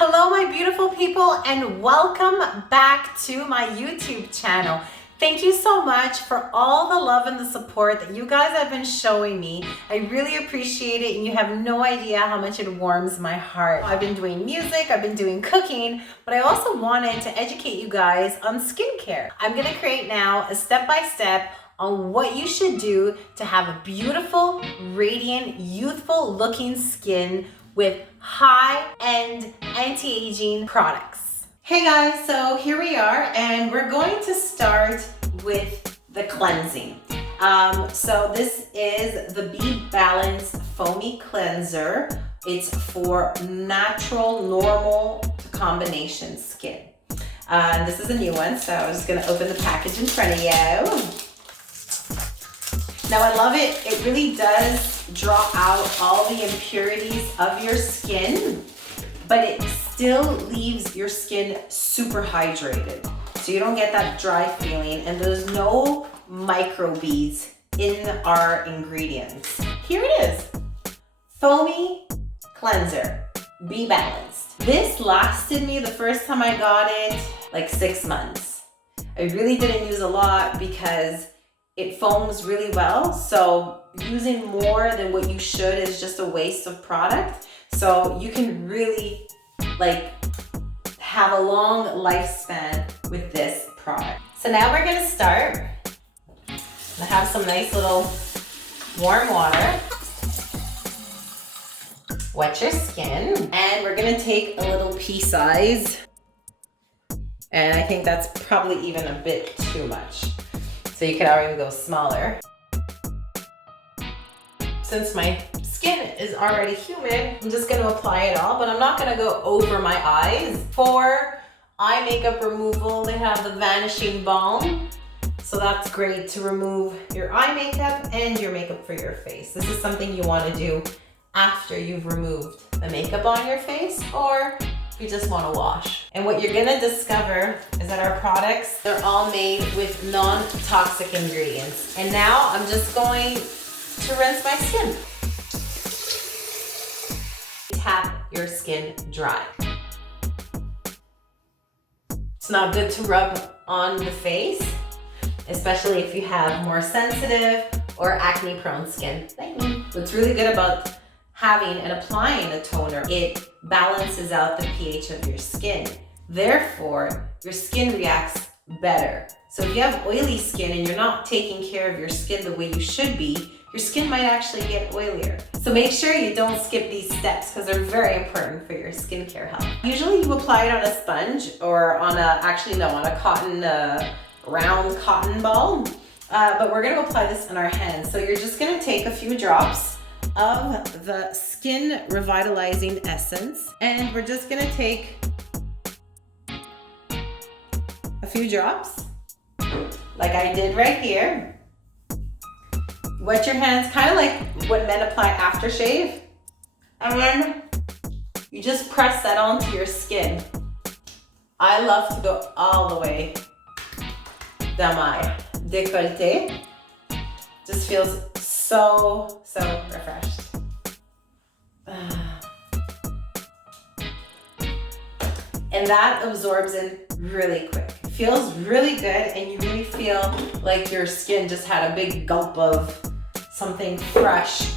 Hello my beautiful people, and welcome back to my YouTube channel. Thank you so much for all the love and the support that you guys have been showing me. I really appreciate it, and you have no idea how much it warms my heart. I've been doing music, I've been doing cooking, but I also wanted to educate you guys on skincare. I'm gonna create now a step-by-step on what you should do to have a beautiful, radiant, youthful looking skin with high-end anti-aging products. Hey guys, so here we are, and we're going to start with the cleansing. So this is the Be Balanced Foamy Cleanser. It's for natural, normal to combination skin. This is a new one, so I'm just gonna open the package in front of you. Now I love it. It really does draw out all the impurities of your skin, but it still leaves your skin super hydrated. So you don't get that dry feeling, and there's no microbeads in our ingredients. Here it is. Foamy Cleanser, Be Balanced. This lasted me the first time I got it like 6 months. I really didn't use a lot because it foams really well, so using more than what you should is just a waste of product. So you can really have a long lifespan with this product. So now we're gonna start. I have some nice little warm water. Wet your skin, and we're gonna take a little pea size, and I think that's probably even a bit too much. So you could already go smaller. Since my skin is already humid, I'm just gonna apply it all, but I'm not gonna go over my eyes. For eye makeup removal, they have the Vanishing Balm. So that's great to remove your eye makeup and your makeup for your face. This is something you wanna do after you've removed the makeup on your face, or you just want to wash. And what you're gonna discover is that our products, they're all made with non-toxic ingredients. And now I'm just going to rinse my skin. Tap your skin dry. It's not good to rub on the face, especially if you have more sensitive or acne-prone skin like me. What's really good about having and applying a toner, it balances out the pH of your skin. Therefore, your skin reacts better. So if you have oily skin and you're not taking care of your skin the way you should be, your skin might actually get oilier. So make sure you don't skip these steps because they're very important for your skincare health. Usually you apply it on a sponge or on a cotton, round cotton ball. But we're gonna apply this on our hands. So you're just gonna take a few drops of the Skin Revitalizing Essence, and we're just gonna take a few drops like I did right here. Wet your hands, kind of like when men apply aftershave, and then you just press that onto your skin. I love to go all the way down my décolleté. Just feels so refreshed. And that absorbs in really quick. It feels really good, and you really feel like your skin just had a big gulp of something fresh.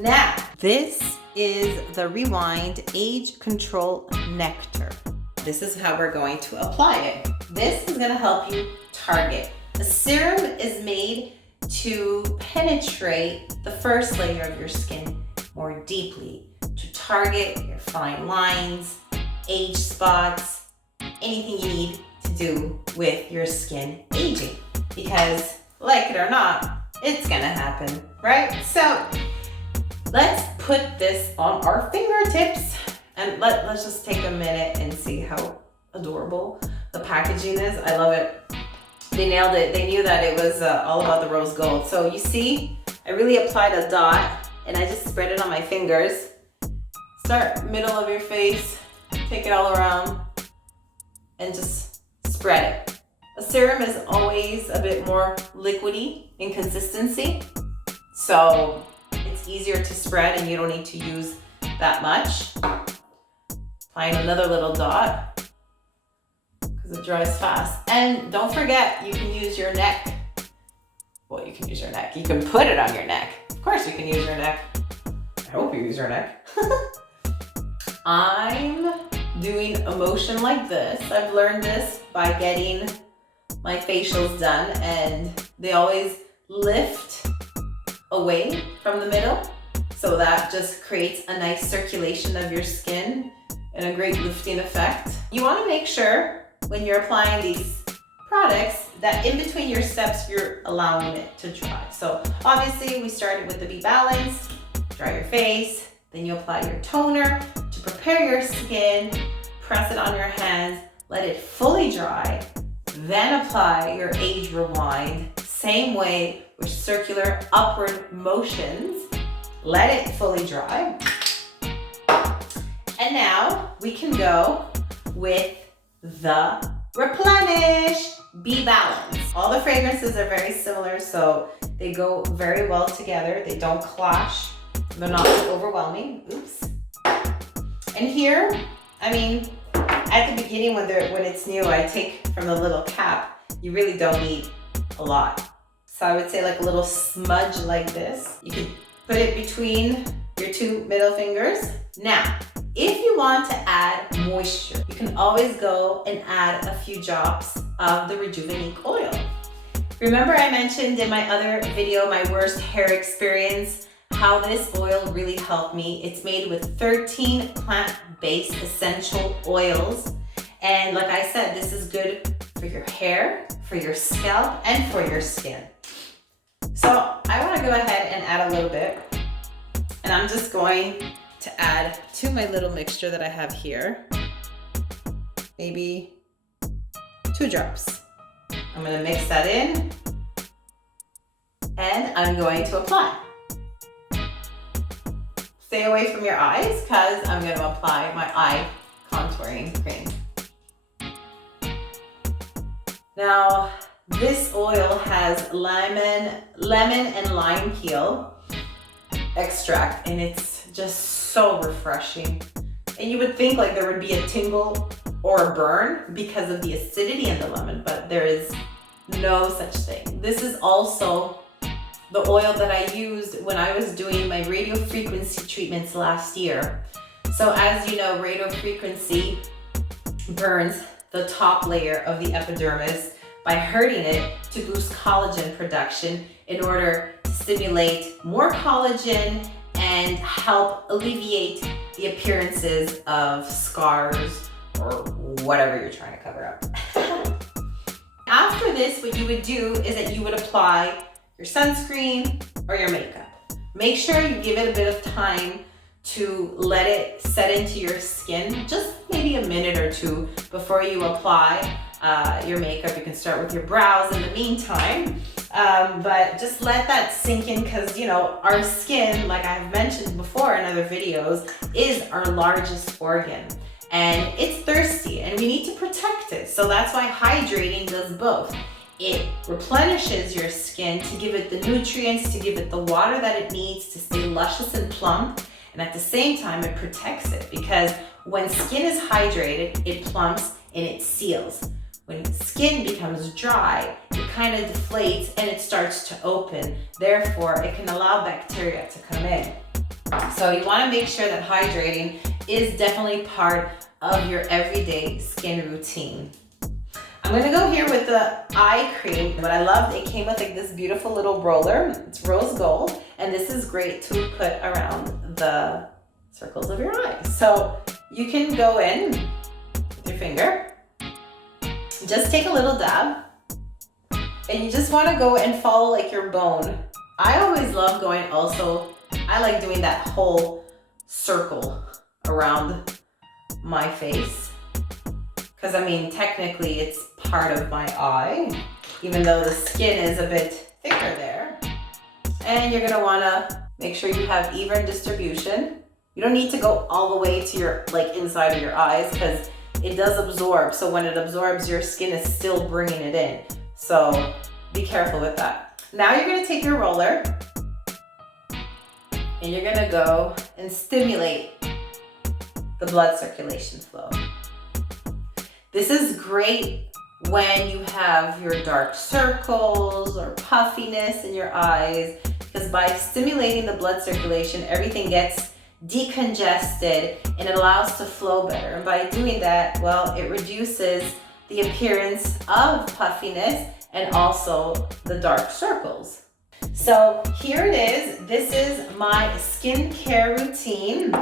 Now, this is the Rewind Age Control Nectar. This is how we're going to apply it. This is gonna help you target. The serum is made to penetrate the first layer of your skin more deeply, to target your fine lines, age spots, anything you need to do with your skin aging. Because like it or not, it's gonna happen, right? So let's put this on our fingertips, and let's just take a minute and see how adorable the packaging is. I love it. They nailed it. They knew that it was all about the rose gold. So you see, I really applied a dot, and I just spread it on my fingers. Start middle of your face, take it all around, and just spread it. A serum is always a bit more liquidy in consistency, so it's easier to spread and you don't need to use that much. Applying another little dot because it dries fast. And don't forget, you can use your neck. Well, you can use your neck. You can put it on your neck. Of course you can use your neck. I hope you use your neck. I'm doing a motion like this. I've learned this by getting my facials done, and they always lift away from the middle. So that just creates a nice circulation of your skin and a great lifting effect. You want to make sure when you're applying these products that in between your steps, you're allowing it to dry. So obviously we started with the Be Balanced, dry your face, then you apply your toner to prepare your skin, press it on your hands, let it fully dry, then apply your Age Rewind, same way with circular upward motions, let it fully dry. And now we can go with the Replenish, Be Balanced. All the fragrances are very similar, so they go very well together. They don't clash. They're not too overwhelming. Oops. And here, I mean, at the beginning when it's new, I take from the little cap. You really don't need a lot. So I would say like a little smudge like this. You can put it between your two middle fingers. Now, if you want to add moisture, you can always go and add a few drops of the rejuvenating oil. Remember I mentioned in my other video, my worst hair experience, how this oil really helped me. It's made with 13 plant-based essential oils. And like I said, this is good for your hair, for your scalp, and for your skin. So I want to go ahead and add a little bit. And I'm just going to add to my little mixture that I have here, maybe 2 drops. I'm going to mix that in and I'm going to apply. Stay away from your eyes because I'm going to apply my eye contouring cream. Now, this oil has lemon and lime peel extract, and it's just so refreshing. And you would think like there would be a tingle or a burn because of the acidity in the lemon, but there is no such thing. This is also the oil that I used when I was doing my radio frequency treatments last year. So as you know, radio frequency burns the top layer of the epidermis by hurting it to boost collagen production in order to stimulate more collagen and help alleviate the appearances of scars or whatever you're trying to cover up. After this, what you would do is that you would apply your sunscreen or your makeup. Make sure you give it a bit of time to let it set into your skin, just maybe a minute or two before you apply your makeup. You can start with your brows in the meantime, but just let that sink in because, you know, our skin, like I've mentioned before in other videos, is our largest organ and it's thirsty and we need to protect it. So that's why hydrating does both. It replenishes your skin to give it the nutrients, to give it the water that it needs to stay luscious and plump. And at the same time, it protects it because when skin is hydrated, it plumps and it seals. When skin becomes dry, it kind of deflates and it starts to open. Therefore, it can allow bacteria to come in. So you want to make sure that hydrating is definitely part of your everyday skin routine. I'm gonna go here with the eye cream. What I loved, it came with like this beautiful little roller. It's rose gold, and this is great to put around the circles of your eyes. So you can go in with your finger, just take a little dab, and you just wanna go and follow like your bone. I always love going also, I like doing that whole circle around my face. Because I mean, technically it's part of my eye, even though the skin is a bit thicker there. And you're gonna wanna make sure you have even distribution. You don't need to go all the way to your, like inside of your eyes because it does absorb. So when it absorbs, your skin is still bringing it in. So be careful with that. Now you're gonna take your roller and you're gonna go and stimulate the blood circulation flow. This is great when you have your dark circles or puffiness in your eyes, because by stimulating the blood circulation, everything gets decongested and it allows to flow better. And by doing that, well, it reduces the appearance of puffiness and also the dark circles. So here it is. This is my skincare routine.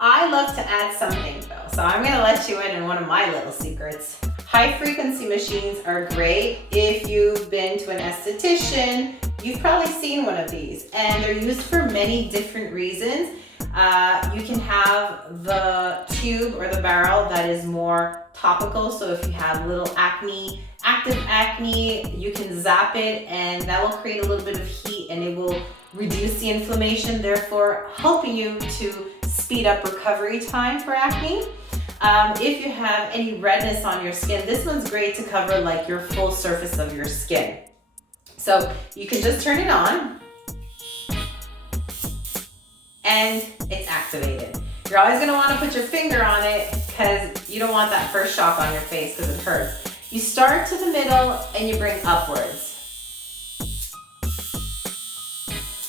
I love to add something though, so I'm gonna let you in on one of my little secrets. High frequency machines are great. If you've been to an esthetician, you've probably seen one of these, and they're used for many different reasons. You can have the tube or the barrel that is more topical, so if you have little acne, active acne, you can zap it and that will create a little bit of heat and it will reduce the inflammation, therefore helping you to speed up recovery time for acne. If you have any redness on your skin, this one's great to cover like your full surface of your skin. So you can just turn it on and it's activated. You're always gonna wanna put your finger on it because you don't want that first shock on your face because it hurts. You start to the middle and you bring upwards.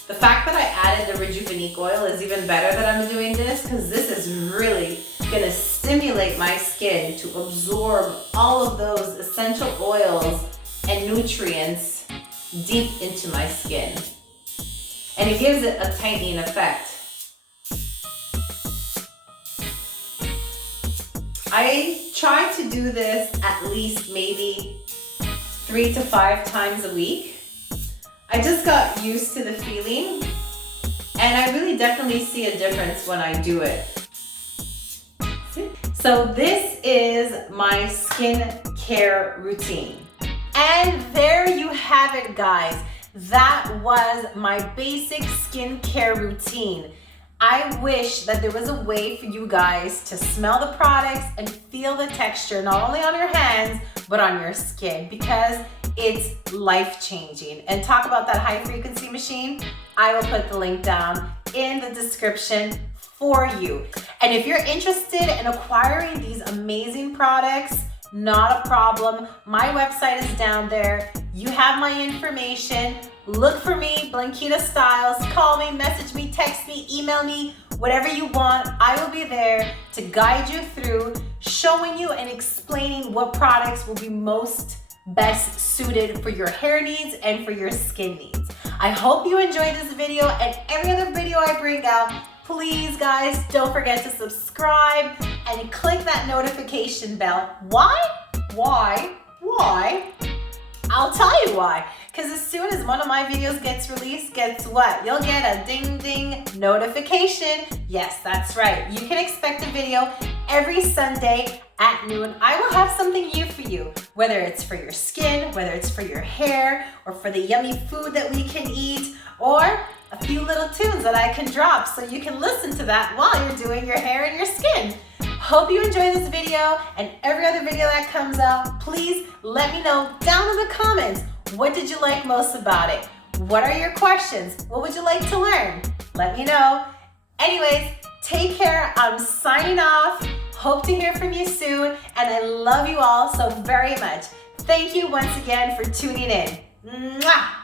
The fact that I added the rejuvenating oil is even better that I'm doing this, because this is really gonna stimulate my skin to absorb all of those essential oils and nutrients deep into my skin. And it gives it a tightening effect. I try to do this at least maybe 3 to 5 times a week. I just got used to the feeling, and I really definitely see a difference when I do it. So this is my skincare routine. And there you have it, guys. That was my basic skincare routine. I wish that there was a way for you guys to smell the products and feel the texture, not only on your hands, but on your skin, because it's life-changing. And talk about that high frequency machine, I will put the link down in the description for you. And if you're interested in acquiring these amazing products, not a problem. My website is down there. You have my information. Look for me, Blankita Styles. Call me, message me, text me, email me, whatever you want. I will be there to guide you through, showing you and explaining what products will be most best suited for your hair needs and for your skin needs. I hope you enjoyed this video and every other video I bring out. Please, guys, don't forget to subscribe and click that notification bell. Why? I'll tell you why. Because as soon as one of my videos gets released, guess what? You'll get a ding ding notification. Yes, that's right. You can expect a video every Sunday at noon. I will have something new for you, whether it's for your skin, whether it's for your hair, or for the yummy food that we can eat, or a few little tunes that I can drop so you can listen to that while you're doing your hair and your skin. Hope you enjoy this video and every other video that comes out. Please let me know down in the comments, what did you like most about it? What are your questions? What would you like to learn? Let me know. Anyways, take care. I'm signing off. Hope to hear from you soon, and I love you all so very much. Thank you once again for tuning in. Mwah!